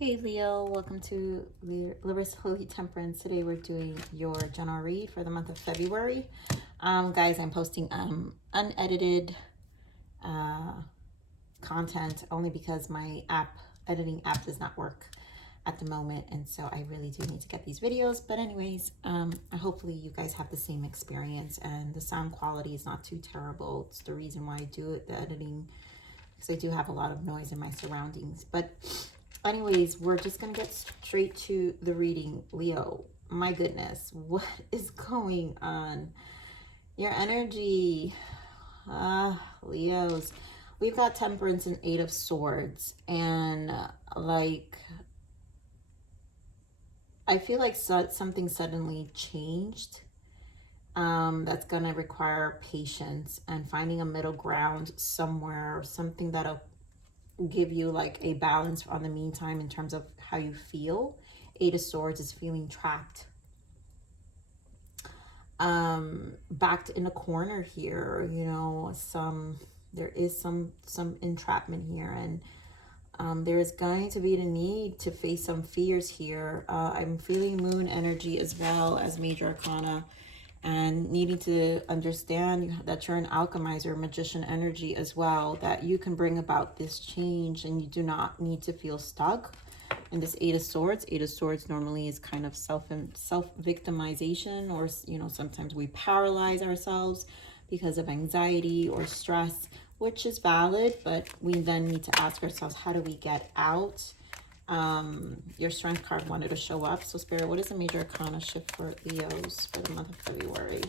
Hey Leo, welcome to Larissa Holy Temperance. Today we're doing your general read for the month of February. Guys, I'm posting unedited content only because my editing app does not work at the moment, and so I really do need to get these videos. But anyways, hopefully you guys have the same experience and the sound quality is not too terrible. It's the reason why I do it, the editing, because I do have a lot of noise in my surroundings. But anyways, we're just gonna get straight to the reading. Leo, my goodness, what is going on? Your energy, Leos, we've got Temperance and Eight of Swords, and I feel like something suddenly changed. That's gonna require patience and finding a middle ground somewhere, something that'll give you like a balance on the meantime in terms of how you feel. Eight of Swords is feeling trapped, backed in a corner here. You know, there is some entrapment here, and there's going to be the need to face some fears here. I'm feeling moon energy as well as major arcana, and needing to understand that you're an alchemizer, magician energy as well, that you can bring about this change and you do not need to feel stuck. And this Eight of Swords normally is kind of self-victimization, or, you know, sometimes we paralyze ourselves because of anxiety or stress, which is valid, but we then need to ask ourselves, how do we get out? Your Strength card wanted to show up. So Spirit, what is the major arcana shift for Leos for the month of February?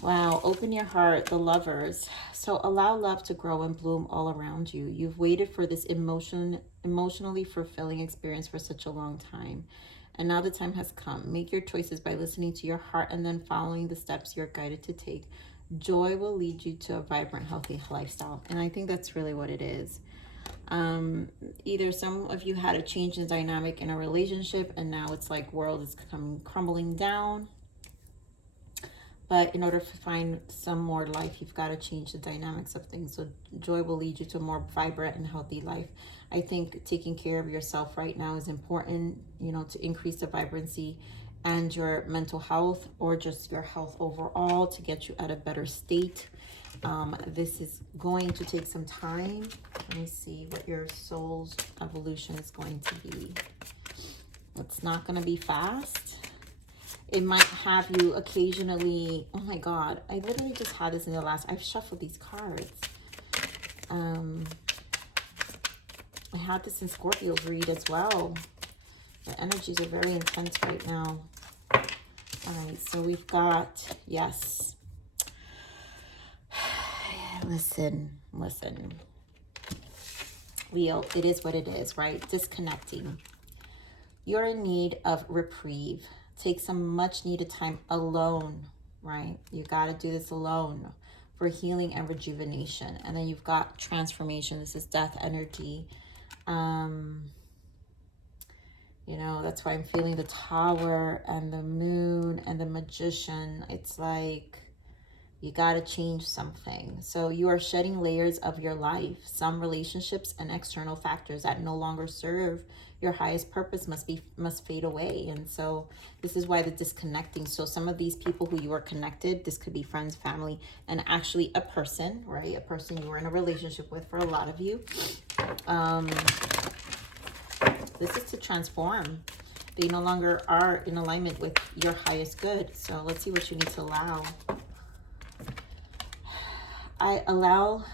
Wow, open your heart, the Lovers. So allow love to grow and bloom all around you. You've waited for this emotionally fulfilling experience for such a long time. And now the time has come. Make your choices by listening to your heart and then following the steps you're guided to take. Joy will lead you to a vibrant, healthy lifestyle. And I think that's really what it is. Either some of you had a change in dynamic in a relationship and now it's like world is crumbling down. But in order to find some more life, you've got to change the dynamics of things. So joy will lead you to a more vibrant and healthy life. I think taking care of yourself right now is important, you know, to increase the vibrancy and your mental health, or just your health overall, to get you at a better state. This is going to take some time. Let me see what your soul's evolution is going to be. It's not going to be fast. It might have you occasionally, oh my God, I literally just had this in the last, I've shuffled these cards. I had this in Scorpio's read as well. The energies are very intense right now. All right, so we've got, yes. Listen. Leo, it is what it is, right? Disconnecting. You're in need of reprieve. Take some much needed time alone, right? You got to do this alone for healing and rejuvenation. And then you've got transformation. This is death energy. You know, that's why I'm feeling the Tower and the Moon and the Magician. It's like you got to change something. So you are shedding layers of your life. Some relationships and external factors that no longer serve your highest purpose must fade away. And so this is why the disconnecting. So some of these people who you are connected, this could be friends, family, and actually a person, right? A person you were in a relationship with, for a lot of you. This is to transform. They no longer are in alignment with your highest good. So let's see what you need to allow. I allow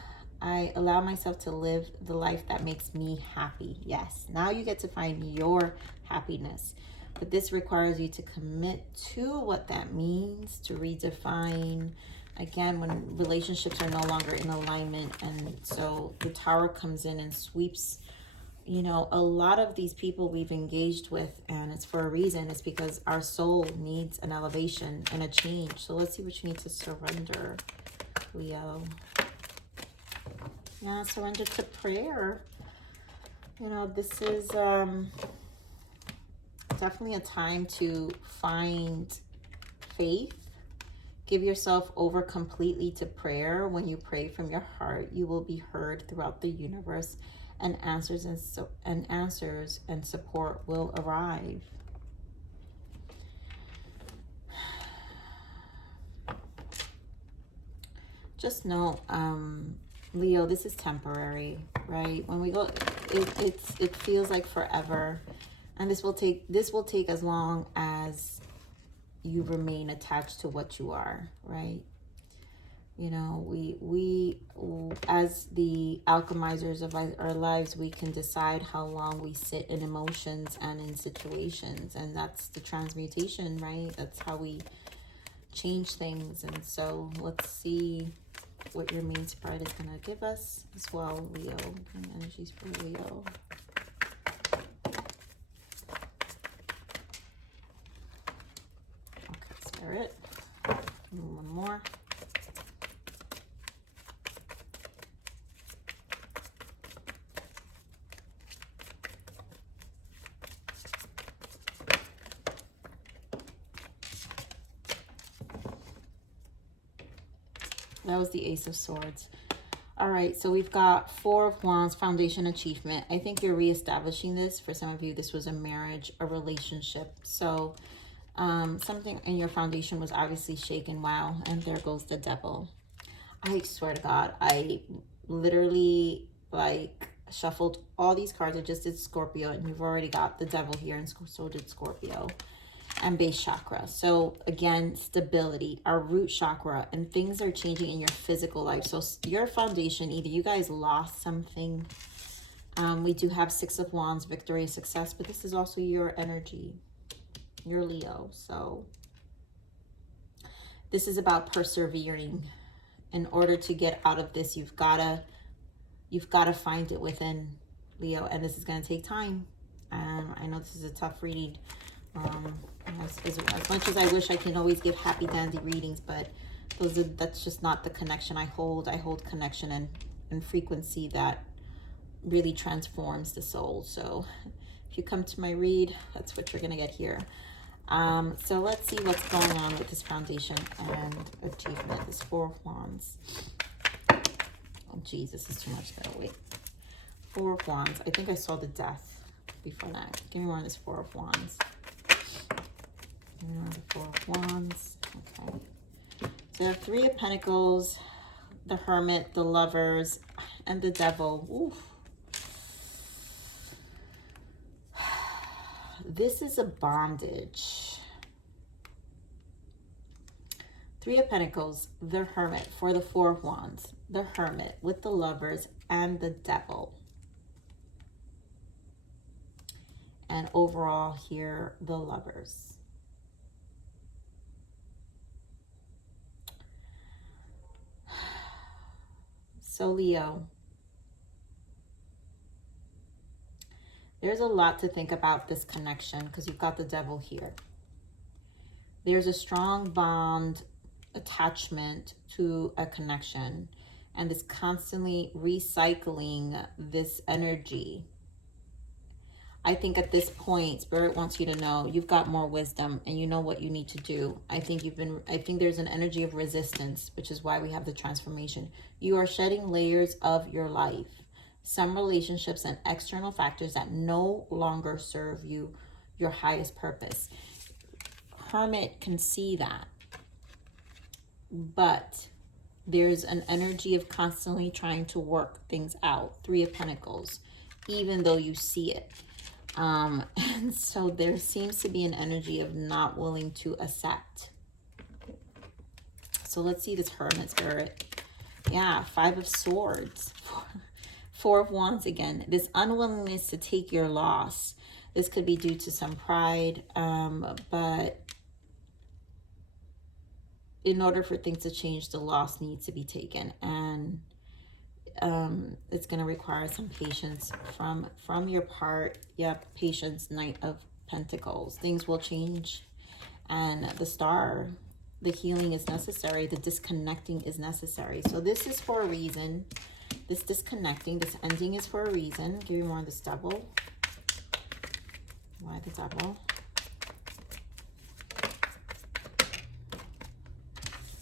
myself to live the life that makes me happy. Yes, now you get to find your happiness. But this requires you to commit to what that means, to redefine. Again, when relationships are no longer in alignment, and so the Tower comes in and sweeps, you know, a lot of these people we've engaged with, and it's for a reason. It's because our soul needs an elevation and a change. So let's see what you need to surrender, Leo. Yeah, surrender to prayer. You know, this is definitely a time to find faith, Give yourself over completely to prayer. When you pray from your heart, you will be heard throughout the universe, and answers and support will arrive. Just know, Leo, this is temporary, right? When we go, it feels like forever, and this will take as long as you remain attached to what you are, right? You know, we as the alchemizers of our lives, we can decide how long we sit in emotions and in situations, and that's the transmutation, right? That's how we change things. And so let's see what your main spread is going to give us as well, Leo, and energies for Leo. Okay, Spirit. And one more. That was the Ace of Swords. All right, so we've got Four of Wands, Foundation Achievement. I think you're reestablishing this. For some of you, this was a marriage, a relationship. So something in your foundation was obviously shaken. Wow, and there goes the Devil. I swear to God, I literally like shuffled all these cards. I just did Scorpio, and you've already got the Devil here, and so did Scorpio. And base chakra. So again, stability, our root chakra, and things are changing in your physical life. So your foundation, either you guys lost something. We do have Six of Wands, victory, success, but this is also your energy, your Leo. So this is about persevering. In order to get out of this, you've gotta find it within, Leo, and this is gonna take time. I know this is a tough reading. As much as I wish I can always give happy dandy readings, but that's just not the connection I hold. I hold connection and frequency that really transforms the soul. So if you come to my read, that's what you're gonna get here. So let's see what's going on with this foundation and achievement. This Four of Wands. Oh geez, this is too much though. Wait. Four of Wands. I think I saw the Death before that. Give me more on this Four of Wands. The Four of Wands. Okay. So Three of Pentacles, the Hermit, the Lovers, and the Devil. Oof. This is a bondage. Three of Pentacles, the Hermit, for the Four of Wands, the Hermit with the Lovers and the Devil. And overall here, the Lovers. So Leo, there's a lot to think about this connection because you've got the Devil here. There's a strong bond, attachment to a connection, and it's constantly recycling this energy. I think at this point, Spirit wants you to know you've got more wisdom and you know what you need to do. I think there's an energy of resistance, which is why we have the transformation. You are shedding layers of your life, some relationships and external factors that no longer serve you, your highest purpose. Hermit can see that, but there's an energy of constantly trying to work things out. Three of Pentacles, even though you see it. And so there seems to be an energy of not willing to accept. So let's see this Hermit, Spirit. Yeah, Five of Swords. Four of Wands again. This unwillingness to take your loss. This could be due to some pride, but in order for things to change, the loss needs to be taken. And it's going to require some patience from your part. Yep, patience, Knight of Pentacles. Things will change. And the Star, the healing is necessary. The disconnecting is necessary. So this is for a reason. This disconnecting, this ending is for a reason. Give me more on this Devil. Why the Devil?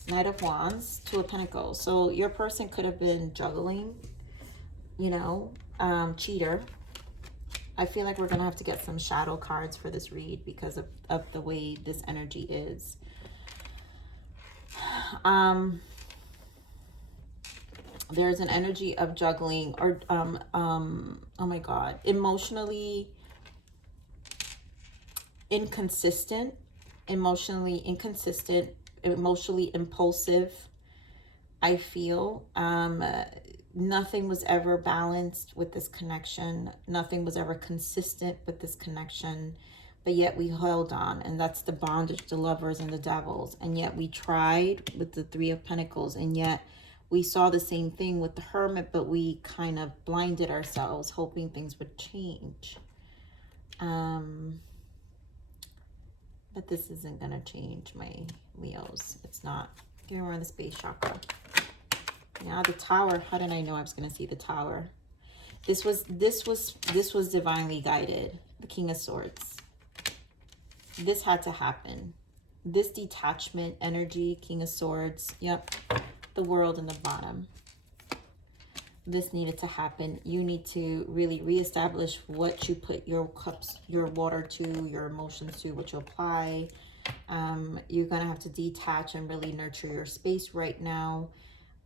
Knight of Wands, Two of Pentacles. So your person could have been juggling, you know, cheater. I feel like we're going to have to get some shadow cards for this read because of the way this energy is. There's an energy of juggling or, oh my God, emotionally inconsistent, emotionally impulsive. I feel nothing was ever balanced with this connection. Nothing was ever consistent with this connection, but yet we held on, and that's the bondage, the lovers and the devils. And yet we tried with the Three of Pentacles, and yet we saw the same thing with the Hermit, but we kind of blinded ourselves hoping things would change. But this isn't going to change, my Leos. It's not. Give me more of the space chakra. Yeah, the Tower. How did I know I was going to see the Tower? This was divinely guided. The King of Swords. This had to happen. This detachment energy, King of Swords. Yep. The World in the bottom. This needed to happen. You need to really reestablish what you put your cups, your water to, your emotions to, what you apply. You're going to have to detach and really nurture your space right now,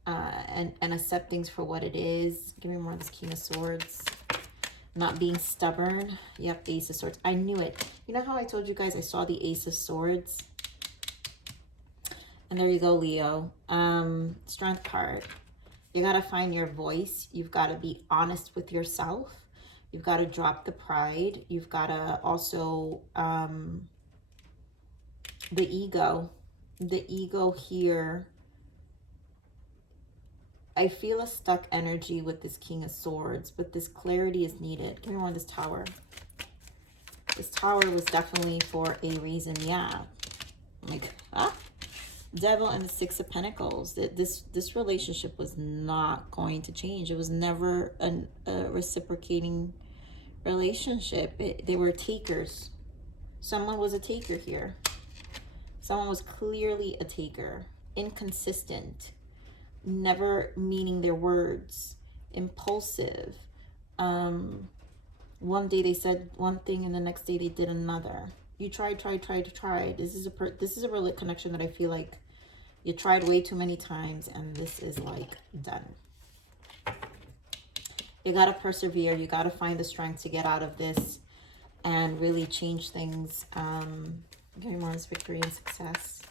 and accept things for what it is. Give me more of this King of Swords. Not being stubborn. Yep, the Ace of Swords. I knew it. You know how I told you guys I saw the Ace of Swords? And there you go, Leo. Strength card. You got to find your voice. You've got to be honest with yourself. You've got to drop the pride. You've got to also, the ego. The ego here. I feel a stuck energy with this King of Swords, but this clarity is needed. Give me more of this Tower. This Tower was definitely for a reason. Yeah. Like, Devil and the Six of Pentacles. This relationship was not going to change. It was never a reciprocating relationship. They were takers. Someone was a taker here. Someone was clearly a taker. Inconsistent. Never meaning their words. Impulsive. One day they said one thing and the next day they did another. You tried. This is a real connection that I feel like you tried way too many times, and this is like done. You got to persevere. You got to find the strength to get out of this and really change things. Give me more of this victory and success.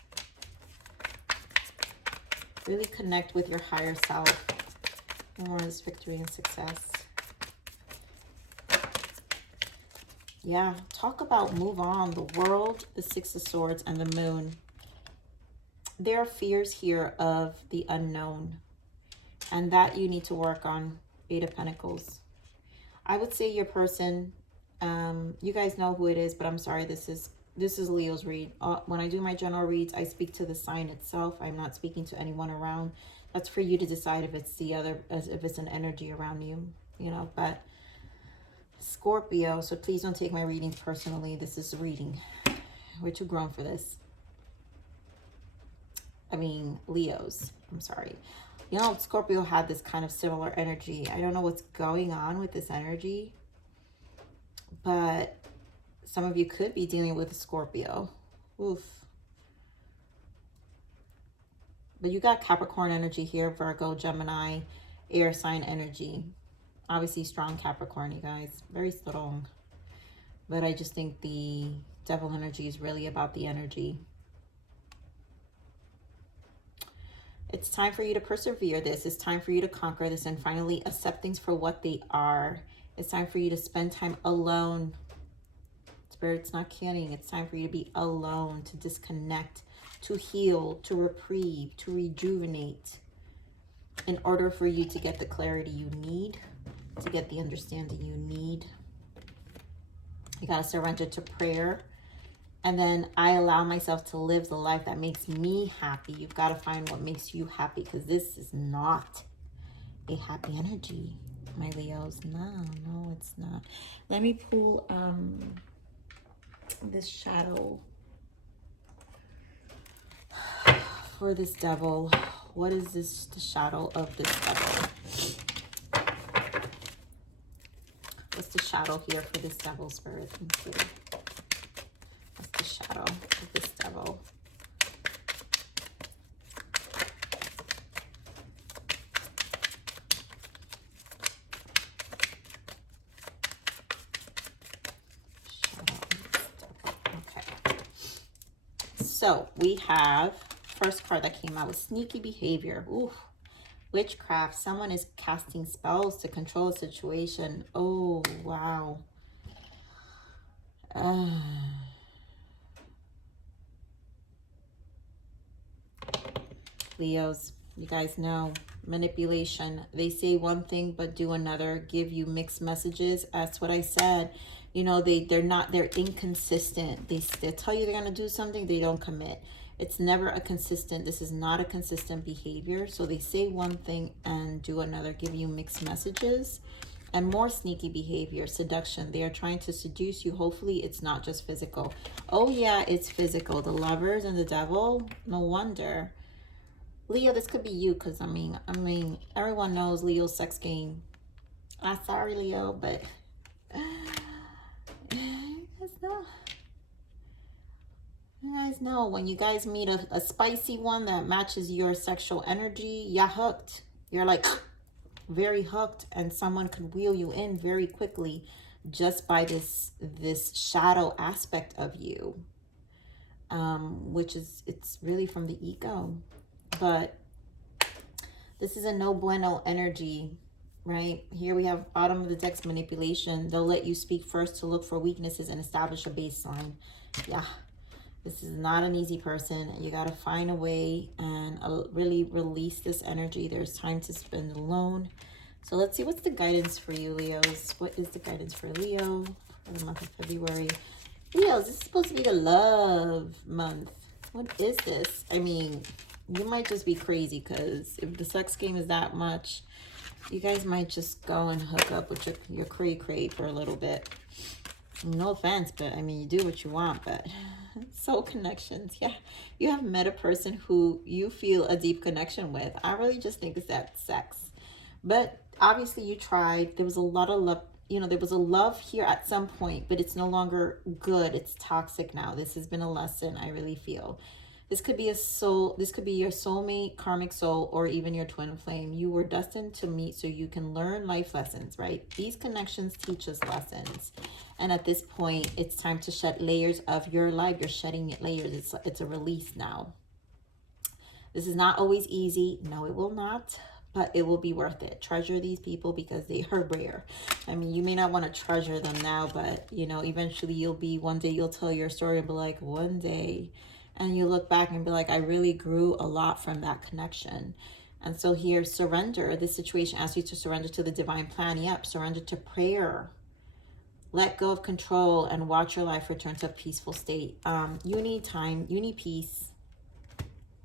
Really connect with your higher self. More of this victory and success. Yeah, talk about move on. The World, the Six of Swords, and the Moon. There are fears here of the unknown, and that you need to work on. Eight of Pentacles. I would say your person, you guys know who it is, but I'm sorry, this is Leo's read. When I do my general reads, I speak to the sign itself. I'm not speaking to anyone around. That's for you to decide if it's if it's an energy around you, you know, but Scorpio, so please don't take my readings personally. This is a reading. We're too grown for this. I mean, Leos. I'm sorry. You know, Scorpio had this kind of similar energy. I don't know what's going on with this energy, but some of you could be dealing with a Scorpio. Oof. But you got Capricorn energy here, Virgo, Gemini, air sign energy. Obviously strong Capricorn, you guys. Very strong. But I just think the devil energy is really about the energy. It's time for you to persevere this. It's time for you to conquer this and finally accept things for what they are. It's time for you to spend time alone. Spirit's not kidding. It's time for you to be alone, to disconnect, to heal, to reprieve, to rejuvenate, in order for you to get the clarity you need, to get the understanding you need. You got to surrender to prayer. And then I allow myself to live the life that makes me happy. You've got to find what makes you happy, because this is not a happy energy, my Leos. No, it's not. Let me pull this shadow for this devil. What is this, the shadow of this devil? What's the shadow here for this devil, Spirit? Let's see. What's the shadow of this devil? So we have, first card that came out was sneaky behavior. Ooh, witchcraft. Someone is casting spells to control a situation. Oh, wow. Leos, you guys know, manipulation. They say one thing but do another, give you mixed messages. That's what I said. You know, they're inconsistent. They tell you they're going to do something, they don't commit. It's never a consistent, this is not a consistent behavior. So they say one thing and do another, give you mixed messages. And more sneaky behavior, seduction. They are trying to seduce you. Hopefully it's not just physical. Oh yeah, it's physical. The Lovers and the Devil, no wonder. Leo, this could be you, because I mean, everyone knows Leo's sex game. I'm sorry, Leo, but you guys know when you guys meet a spicy one that matches your sexual energy, you're hooked. You're like very hooked, and someone could wheel you in very quickly just by this shadow aspect of you, which is, it's really from the ego. But this is a no bueno energy, right? Here we have bottom of the deck's manipulation. They'll let you speak first to look for weaknesses and establish a baseline. Yeah, this is not an easy person. You got to find a way and really release this energy. There's time to spend alone. So let's see, what's the guidance for you, Leos? What is the guidance for Leo for the month of February? Leos, this is supposed to be the love month. What is this? I mean, you might just be crazy, because if the sex game is that much, you guys might just go and hook up with your cray-cray for a little bit. No offense, but I mean, you do what you want. But soul connections, yeah. You have met a person who you feel a deep connection with. I really just think it's that sex. But obviously you tried. There was a lot of love. You know, there was a love here at some point, but it's no longer good. It's toxic now. This has been a lesson, I really feel. This could be a soul, this could be your soulmate, karmic soul, or even your twin flame. You were destined to meet so you can learn life lessons, right? These connections teach us lessons. And at this point, it's time to shed layers of your life. You're shedding layers. It's a release now. This is not always easy. No, it will not. But it will be worth it. Treasure these people because they are rare. I mean, you may not want to treasure them now, but, you know, eventually one day you'll tell your story and be like, one day. And you look back and be like, I really grew a lot from that connection. And so here, surrender. This situation asks you to surrender to the divine plan. Yep, surrender to prayer. Let go of control and watch your life return to a peaceful state. You need time. You need peace.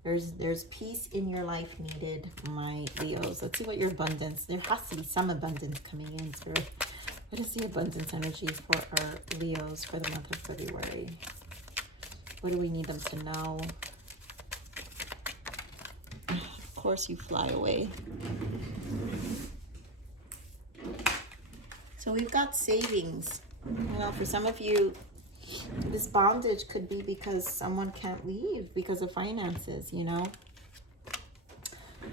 There's peace in your life needed, my Leos. Let's see what your abundance. There has to be some abundance coming in, Spirit. What is the abundance energy for our Leos for the month of February? What do we need them to know? Of course, you fly away. So we've got savings. You know, for some of you, this bondage could be because someone can't leave because of finances, you know.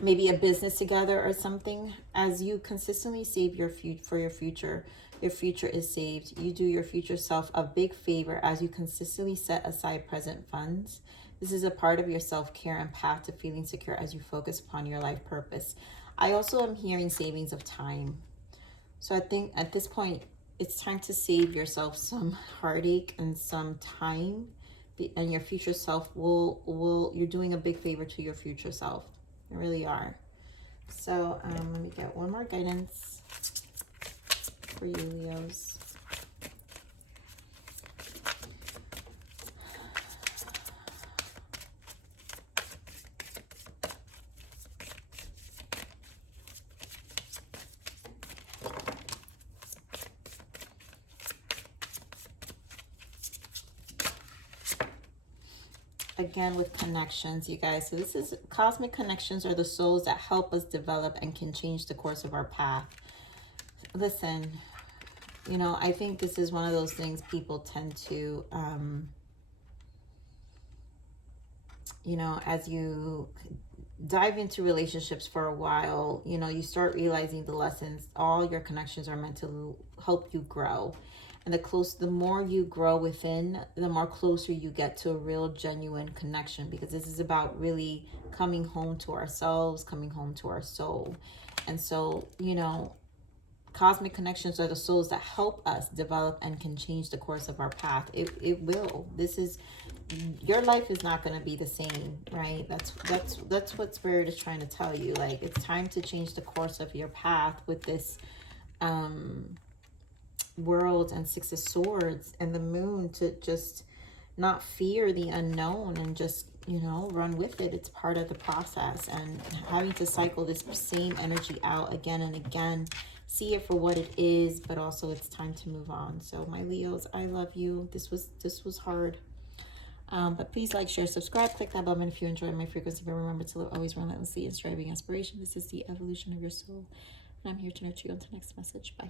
Maybe a business together or something. As you consistently save for your future is saved. You do your future self a big favor as you consistently set aside present funds. This is a part of your self-care and path to feeling secure as you focus upon your life purpose. I also am hearing savings of time. So I think at this point, it's time to save yourself some heartache and some time, and your future self you're doing a big favor to your future self. You really are. So let me get one more guidance for you, Leos. again with connections, you guys. So this is cosmic connections are the souls that help us develop and can change the course of our path. Listen, you know, I think this is one of those things people tend to, you know, as you dive into relationships for a while, you know, you start realizing the lessons. All your connections are meant to help you grow. And the more you grow within, the more closer you get to a real genuine connection, because this is about really coming home to ourselves, coming home to our soul. And so, you know, cosmic connections are the souls that help us develop and can change the course of our path. It will. This is, your life is not going to be the same, right? That's what Spirit is trying to tell you. Like, it's time to change the course of your path with this World and Six of Swords and the Moon, to just not fear the unknown and just, you know, run with it. It's part of the process, and having to cycle this same energy out again and again, see it for what it is, but also it's time to move on. So my Leos, I love you. This was hard. But please like, share, subscribe, click that button if you enjoy my frequency. But remember to live always relentlessly and striving aspiration. This is the evolution of your soul. And I'm here to nurture you until next message. Bye.